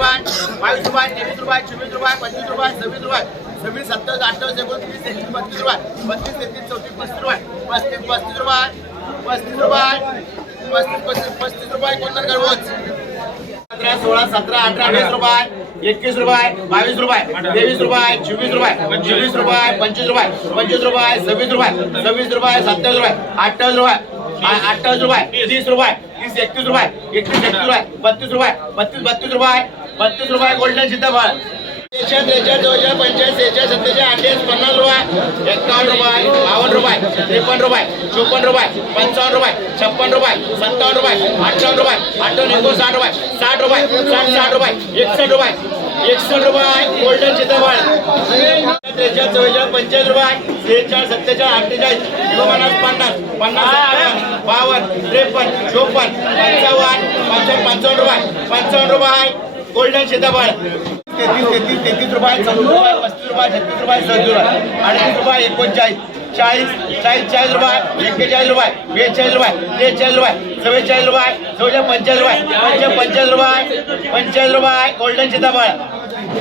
बावीस रुपये तेवीस रुपये चोवीस रुपये पंचवीस रुपये सव्वीस रुपये सव्वीस सत्तावीस अठ्ठावीस एकोणतीस तेहतीस बत्तीस रुपये बत्तीस तेहतीस चौतीस पस्तीस रुपये पस्तीस पस्तीस रुपये पस्तीस रुपये पस्तीस पस्तीस पस्तीस रुपये कोणता घरपोच सतरा सोळा सतरा अठरा वीस रुपये एकवीस रुपये बावीस रुपये तेवीस रुपये चोवीस रुपये चोवीस रुपये पंचवीस रुपये पंचवीस रुपये सव्वीस रुपये सव्वीस रुपये सत्तावीस रुपये अठ्ठावीस रुपये अठ्ठावीस रुपये तीस रुपये तीस एकतीस रुपये एकतीस एकतीस रुपये बत्तीस रुपये बत्तीस बत्तीस रुपये बत्तीस रुपये गोल्डन सीताफळ. त्रेचाळीस त्रेचाळीस चौचाळीस पंचेचाळीस सेहेचाळीस सत्तेचाळीस अठ्ठेचाळीस पन्नास रुपये. एकावन्न रुपये बावन्न रुपये त्रेपन्न रुपये चोपन्न रुपये पंचावन्न रुपये छप्पन्न रुपये सत्तावन्न रुपये अठ्ठावन्न रुपये अठ्ठावन्न एकोणसाठ रुपये साठ रुपये साठ साठ रुपये एकसष्ट रुपये एकसष्ट रुपये गोल्डन सीताफळ. त्रेचाळीस चव्वेचाळीस पंचेचाळीस रुपये सेहेचाळीस सत्तेचाळीस अठ्ठेचाळीस एकोणपन्नास पन्नास पन्नास बावन्न त्रेपन्न चोपन्न पंचावन्न पंचावन्न पंचावन्न रुपये. पंचावन्न रुपये गोल्डन सीताफळ तेहतीस तेहतीस तेहतीस रुपये चौतीस रुपये पस्तीस रुपये छत्तीस रुपये सदतीस रुपये अडतीस रुपये एकोणचाळीस चाळीस चाळीस चाळीस रुपये एक्केचाळीस रुपये बेचाळीस रुपये त्रेचाळीस रुपये चव्वेचाळीस रुपये चौदा पंचेचाळीस रुपये पंचे पंचेचाळीस रुपये पंचेचाळीस रुपये गोल्डन सीताफळ